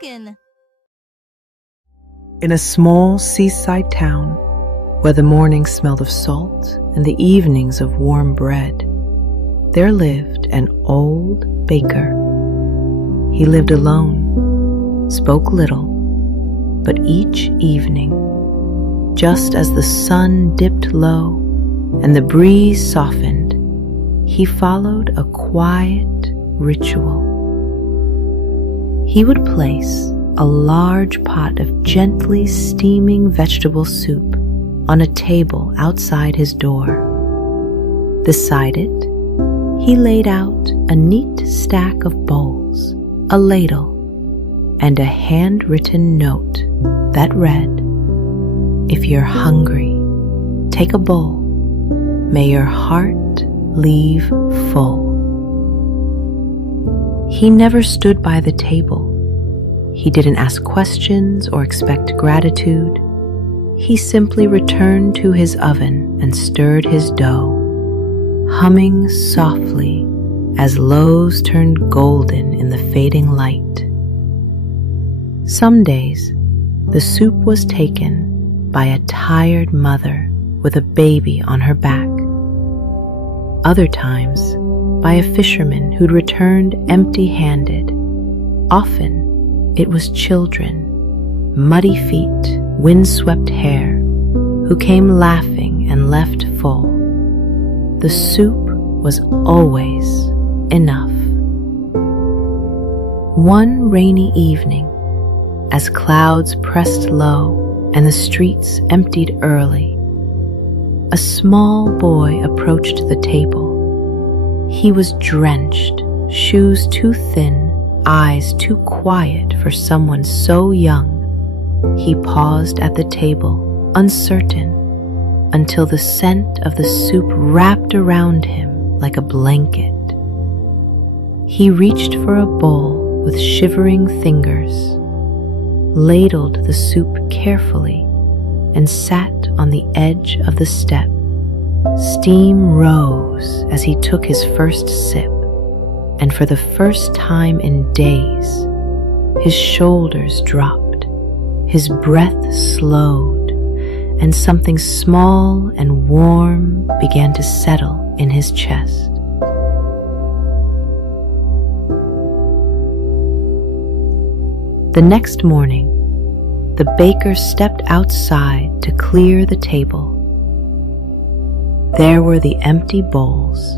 talking. In a small seaside town, where the mornings smelled of salt and the evenings of warm bread, there lived an old baker. He lived alone, spoke little, but each evening, just as the sun dipped low and the breeze softened, he followed a quiet ritual. He would place a large pot of gently steaming vegetable soup on a table outside his door. Beside it, he laid out a neat stack of bowls, a ladle, and a handwritten note that read, "If you're hungry, take a bowl. May your heart leave full." He never stood by the table. He didn't ask questions or expect gratitude. He simply returned to his oven and stirred his dough, humming softly as loaves turned golden in the fading light. Some days, the soup was taken by a tired mother with a baby on her back. Other times, by a fisherman who'd returned empty-handed. Often, it was children, muddy feet, windswept hair, who came laughing and left full. The soup was always enough. One rainy evening, as clouds pressed low and the streets emptied early, a small boy approached the table. He was drenched, shoes too thin, eyes too quiet for someone so young. He paused at the table, uncertain, until the scent of the soup wrapped around him like a blanket. He reached for a bowl with shivering fingers, ladled the soup carefully, and sat on the edge of the step. Steam rose as he took his first sip, and for the first time in days, his shoulders dropped, his breath slowed, and something small and warm began to settle in his chest. The next morning, the baker stepped outside to clear the table. There were the empty bowls,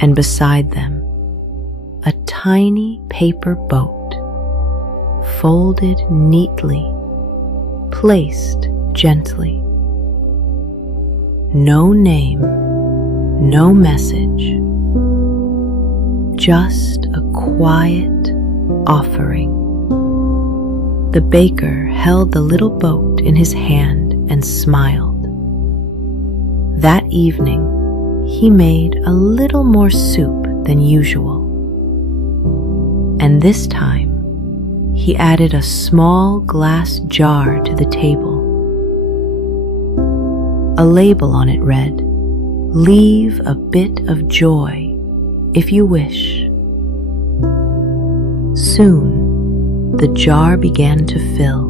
and beside them, a tiny paper boat, folded neatly, placed gently. No name, no message, just a quiet offering. The baker held the little boat in his hand and smiled. That evening, he made a little more soup than usual. And this time, he added a small glass jar to the table. A label on it read, "Leave a bit of joy if you wish." Soon, the jar began to fill,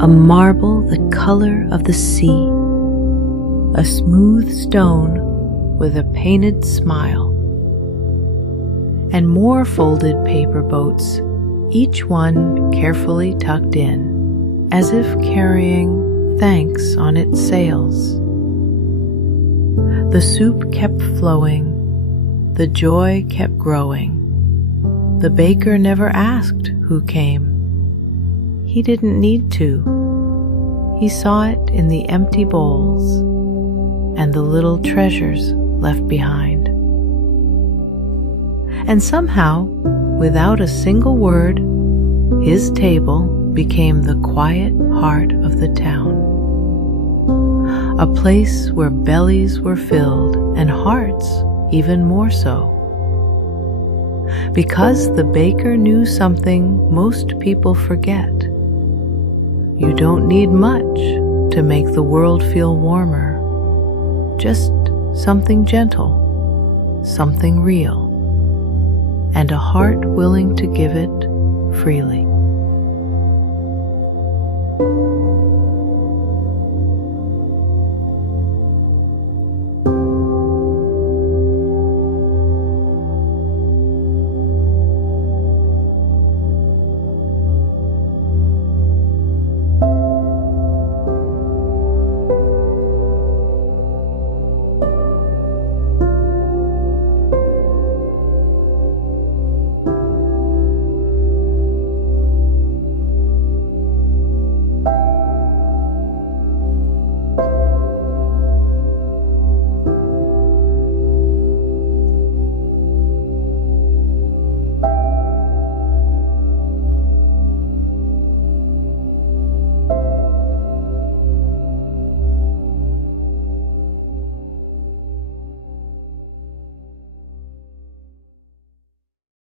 a marble the color of the sea, a smooth stone with a painted smile, and more folded paper boats, each one carefully tucked in, as if carrying thanks on its sails. The soup kept flowing, the joy kept growing. The baker never asked who came. He didn't need to. He saw it in the empty bowls and the little treasures left behind. And somehow, without a single word, his table became the quiet heart of the town. A place where bellies were filled and hearts even more so. Because the baker knew something most people forget. You don't need much to make the world feel warmer. Just something gentle, something real, and a heart willing to give it freely.